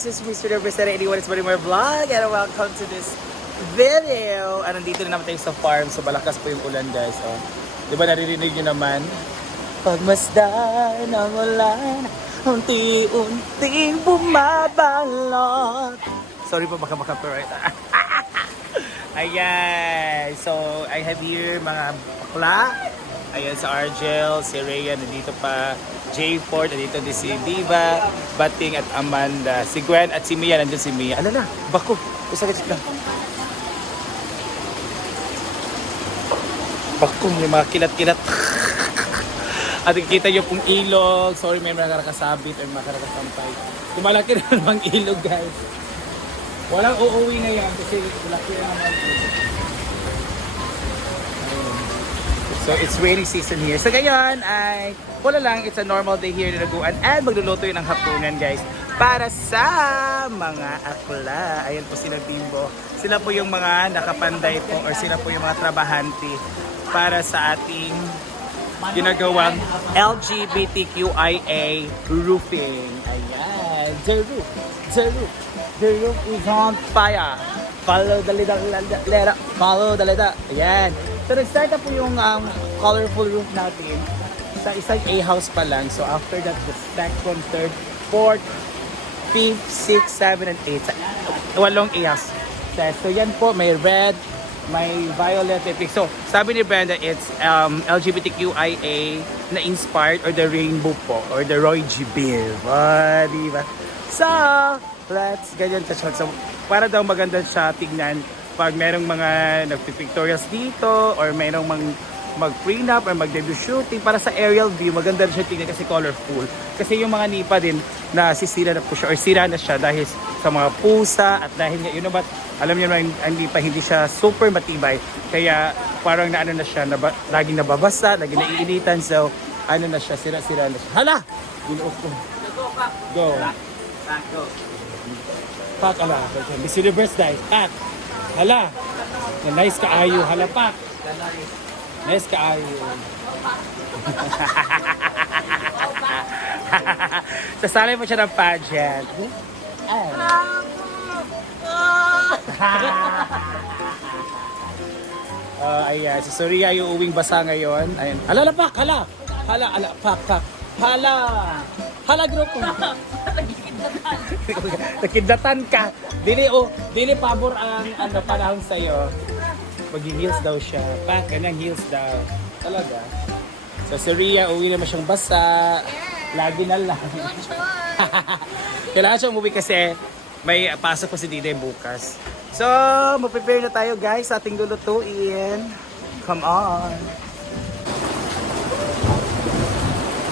This is Mr. Representative Anyone is More Vlog and welcome to this video. Ah, nandito na naman tayo sa farm. So, balakas po yung ulan, guys. Oh. Di ba naririnig nyo naman? Pagmasdan ng ulan, unti-unting bumabalot. Sorry po, baka makapiright. Ayan. So, I have here mga bakla. Ayan, si Argel, si Rhea, nandito pa. J. Ford, nandito din si Diva, Bating at Amanda. Si Gwen at si Mia, nandun si Mia. Ano na? Bako. Usagit na. Bako, may mga kilat-kilat. At kita niyo pong ilog. Sorry, may mga nakakasabit or mga nakakasampay. Tumalaki na naman ilog, guys. Walang uuwi na yan kasi laki na naman. So it's rainy season here. So ngayon ay wala lang, it's a normal day here in Laguan and magluluto yun ng hapunan guys para sa mga akla. Ayan po sila Bimbo. Sila po yung mga nakapanday po or sila po yung mga trabahante para sa ating ginagawang LGBTQIA roofing. Ayan, the roof, the roof, the roof is on fire. Follow the leader, follow the leader. Ayan. So nag-start na po yung um, colorful roof natin sa isang A-house pa lang. So after that, the second, third, fourth, fifth, sixth, seven, and eight. Sa- Walong A-house. So yan po, may red, may violet, pink. So sabi ni Brenda, it's um, LGBTQIA na inspired or the rainbow po or the Roy G. Bill. Ah, di ba? So, let's ganyan shot. So, para daw maganda siya tignan pag merong mga nagpipictorials dito or merong mang mag-prenup or mag-debut shooting para sa aerial view, maganda rin siya tignan kasi colorful. Kasi yung mga nipa din na sisira na po siya or sira na siya dahil sa mga pusa at dahil nga, you know what, alam niyo naman, hindi pa hindi siya super matibay. Kaya parang naano na siya, naba, laging nababasa, laging naiinitan. So, ano na siya, sira-sira na siya. Hala! Binuok ko. Go. Pak, ala. Miss Universe dahil. Pak. Hala. Na nice kaayo. Hala, pak. Nice kaayo. Sasali mo siya ng pageant. Ay. Uh, ayan, si Soria yung uwing basa ngayon. Ayan. Hala, hala, pak, hala. Hala, hala, pak, pak. Hala. Hala, grupo. Nakidlatan ka. Dili, oh, dili pabor ang ano, panahon sa'yo. Mag-heels daw siya. Pak, ganang heels daw. Talaga. So, si Ria, uwi naman siyang basa. Lagi na lang. Kailangan siya umuwi kasi may pasok pa si Diday bukas. So, mag-prepare na tayo guys sa ating lulutuin. Come on!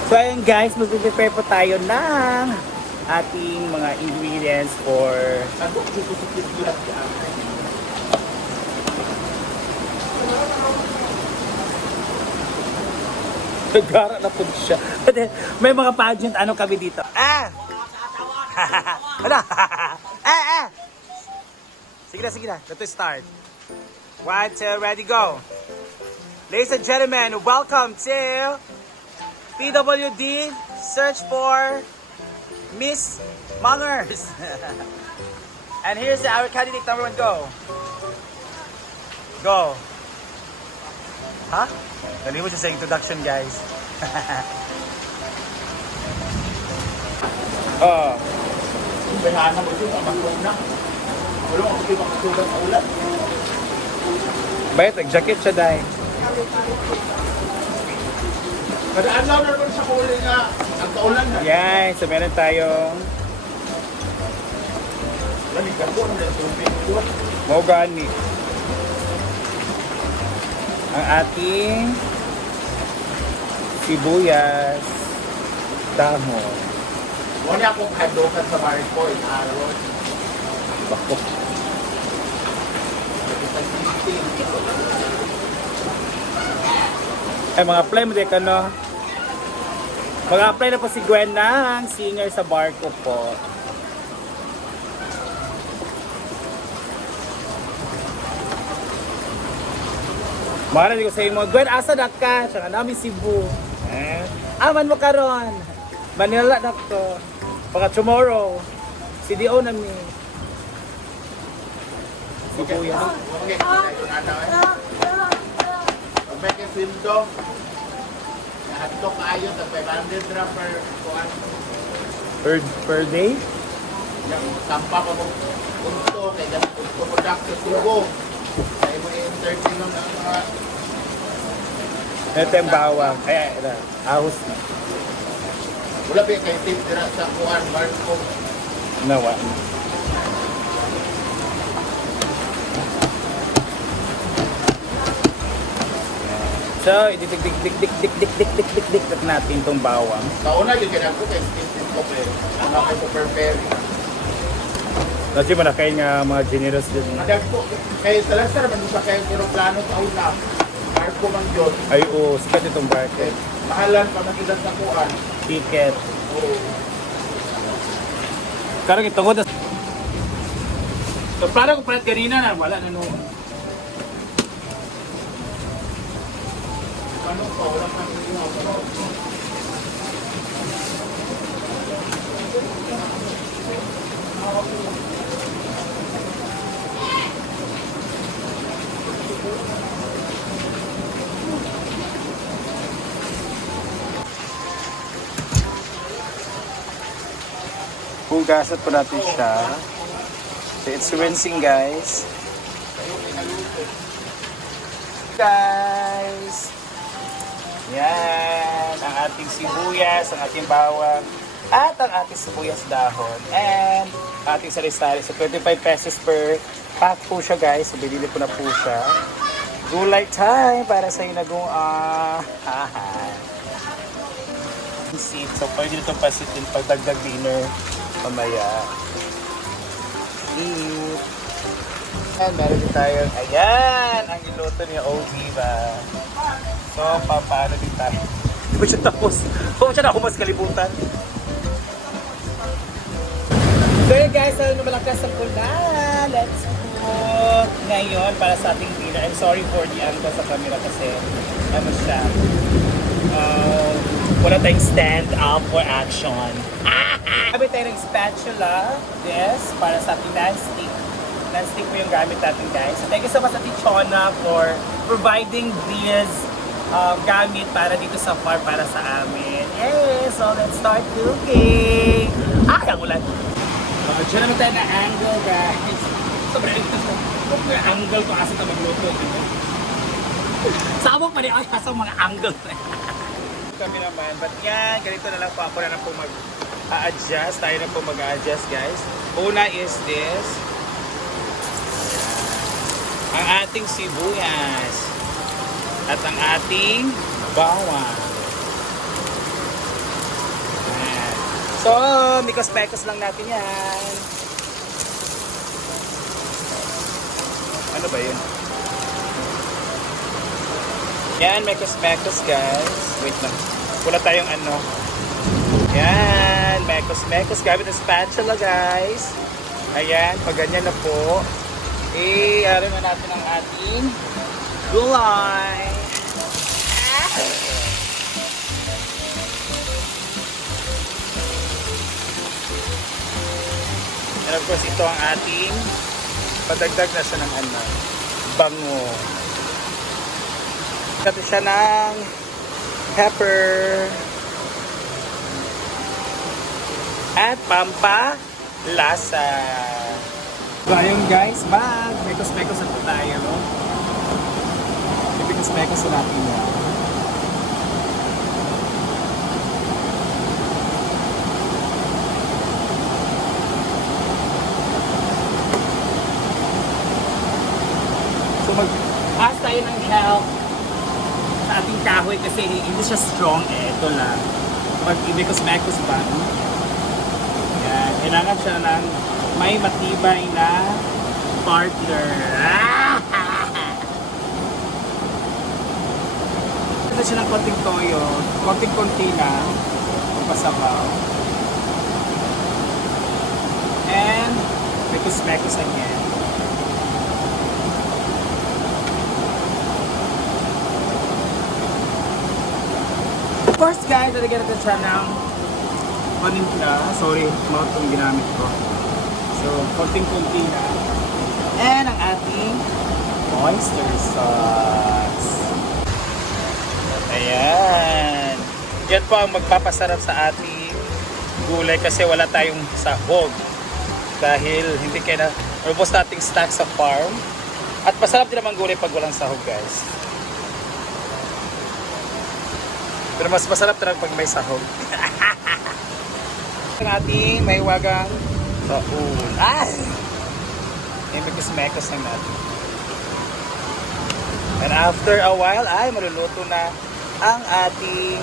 So, ayun guys, mag-prepare po tayo ng ating mga ingredients for Nagara na po siya. May mga pageant ano kami dito. Ah! Wala. eh, eh. Sige na, sige na. Let's start. One, two, ready, go. Ladies and gentlemen, welcome to PWD Search for Miss Mangers. and here's our candidate number one, go. Go. Ha? Huh? Dali mo siya sa introduction, guys. Ah. Oh. Bayaan mo ito, makakot na. Wala makasugat sa ulan. Bayat, nag-jacket siya, dahil. Kadaan lang na rin sa kuli nga, ang kaulan na. Yan, so meron tayong Lani ka po, ang tubig ko. Mau gani. Ang ating sibuyas, dahon, Wala akong hadokan sa barko, inaaraw. bako. Ay, mga apply mo ka, no? Mag-apply na po si Gwen ng singer sa barko po. Mara ko sa imo, Gwen, asa na ka? Siya nga namin Cebu. Eh? Aman mo karon. Manila na ko. Baka tomorrow. Si Dio na mi. Sibuyas. Okay, ito na daw. Pag may swimdo, Hadto kayo sa 500 ra per kuan. Per, per day? Yung tampa pa mo punto kay ganun punto product sa Cebu. Kaya mo i-entertain ng mga Ito yung bawang. Ay, ay, ay, ahos na. wala pa kay tip dira sa kuan Marco. Nawa. So, ididik-dik-dik-dik-dik-dik-dik-dik natin itong bawang. Sa una yung ginagawa kay Steve ko pre. Ang ko prepare. Kasi malakay nga mga generous din. Madag ko kay Salazar man sa kay eroplano sa una. Marco man yun. Ay, oo, sikat itong Eh, market. mahalan pa magilan sa kuan. Ticket. Oo. Karang ito ko na... So, plano ko palit kanina na wala na no. Ano pa wala kang ginawa. Hugasan po natin siya. So, it's rinsing, guys. Guys! Yan! Ang ating sibuyas, ang ating bawang, at ang ating sibuyas dahon. And ating sari-sari. So, 25 pesos per pack po siya, guys. So, binili ko na po siya. Gulay time para sa inagong ah. Seat. So, pwede nito pasitin pagdagdag dinner mamaya. Eat. And meron din tayo, ayan, ang niluto niya, oh diva. So, pa, paano din tayo? Hindi ba siya tapos? Huwag siya na humas kalibutan. So yun guys, ano malakas ang pula. Let's cook ngayon para sa ating dinner. I'm sorry for the angle sa camera kasi ano siya, uh, wala tayong stand up for action. Sabi tayo ng spatula, this, para sa ating non-stick. Non-stick po yung gamit natin guys. So thank you so much Ate Chona for providing this um, gamit para dito sa farm para sa amin. Hey, so let's start cooking! Ah, ang ulan! Uh, Diyan naman tayo na angle guys. Sobrang Sobrang angle ko asa ito magluto. Sabog pa rin ay asa mga angle. kami naman. But yan, ganito na lang po ako na lang po mag-a-adjust. Tayo na po mag-a-adjust guys. Una is this. Ang ating sibuyas. At ang ating bawang. So, mikos-pekos lang natin yan. Ano ba yun? Yan, mekos-mekos guys. Wait lang. Wala tayong ano. Yan, mekos-mekos. Gamit ang spatula guys. Ayan, pag ganyan na po. Eh, ano na natin ang ating gulay. And of course, ito ang ating padagdag na siya ng ano, bango. Natin siya ng pepper at pampa lasa. So ayun guys, mag mekos-mekos na po tayo. No? Mekos-mekos na natin yan. So mag-ask tayo ng help sa ating kahoy kasi hindi siya strong eh. Ito lang. Pag imekos-mekos ba? Yan. Kailangan siya ng may matibay na partner. Ito siya ng konting toyo. Konting-konti na. Pasabaw. And mekos-mekos again. Of course guys, nalagyan natin siya ng panimpla. Sorry, mga itong ginamit ko. So, konting-kunti na. And ang ating oyster sauce. Ayan. Yan po ang magpapasarap sa ating gulay kasi wala tayong sahog. Dahil hindi kaya na, ubos nating stock sa farm. At masarap din naman gulay pag walang sahog guys. Pero mas masarap talaga pag may sahog. ang ating may wagang baul. Ay! Imekos-mekos lang natin. And after a while, ay maluluto na ang ating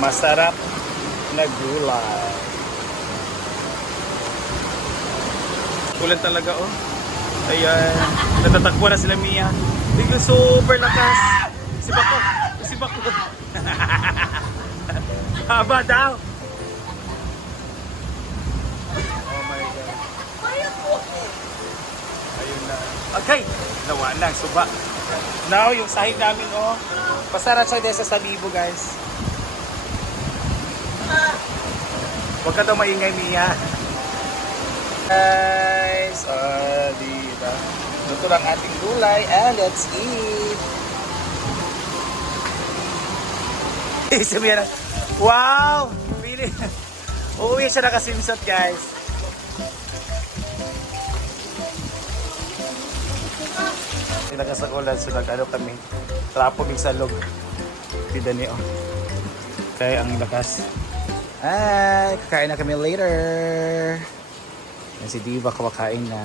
masarap na gulay. Kulan talaga oh. Ayan. Natatakbo na sila Mia. Biglang super lakas. Si Bako. Si Bako. Haba daw. Oh my God. Ayun na. Okay. Nawa na. Suba. Now, yung sahig namin, oh. Pasarap siya din sa Salibo, guys. Huwag ka daw maingay, Mia. Guys, ah, diba? Luto lang ating gulay and let's eat. Sabi na, wow! Pili. Uuwi siya nakasimsot, guys. Pinakasakulan so nag ano kami. Trapo mig salog. Tida ni oh. Kaya ang lakas. Ay, kakain na kami later. Yan si Diva kumakain na.